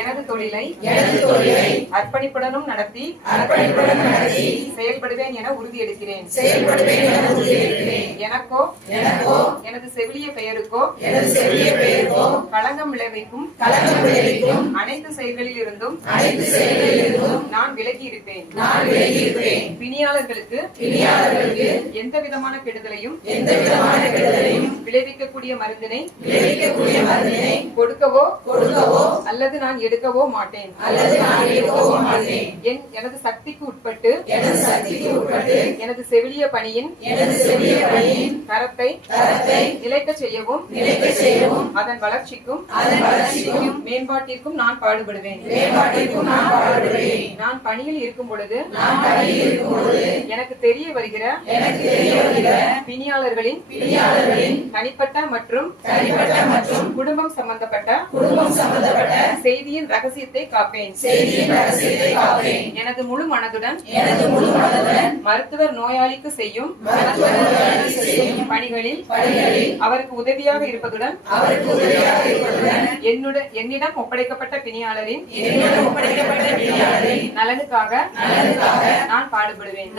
எனது தொழிலை அர்ப்பணிப்புடனும் நடத்தி செயல்படுவேன் என உறுதியெடுக்கிறேன். எனக்கோ எனது செவிலிய பெயருக்கோ களங்கம் விளைவிக்கும் அனைத்து செயல்களில் இருந்தும் நான் விலகி இருப்பேன். பிணியாளர்களுக்கு எந்த விதமான கெடுதலையும் விளைவிக்கக்கூடிய மருந்தினை கொடுக்கவோ அல்லது நான் எடுக்கவோ மாட்டேன். எனது சக்திக்கு உட்பட்டு எனது செவிலிய பணியின் தரத்தை நிலைக்க செய்யவும் அதன் வளர்ச்சிக்கும் மேம்பாட்டிற்கும் நான் பாடுபடுவேன். நான் பணியில் இருக்கும் பொழுது எனக்கு தெரிய வருகிற பிணியாளர்களின் தனிப்பட்ட மற்றும் குடும்பம் சம்பந்தப்பட்ட செய்தியின் ரகசியத்தை காப்பேன். எனது முழு மனதுடன் மருத்துவர் நோயாளிக்கு செய்யும் பணிகளில் அவருக்கு உதவியாக இருப்பதுடன் என்னிடம் ஒப்படைக்கப்பட்ட பிணியாளரின் நலனுக்காக நான் பாடுபடுவேன்.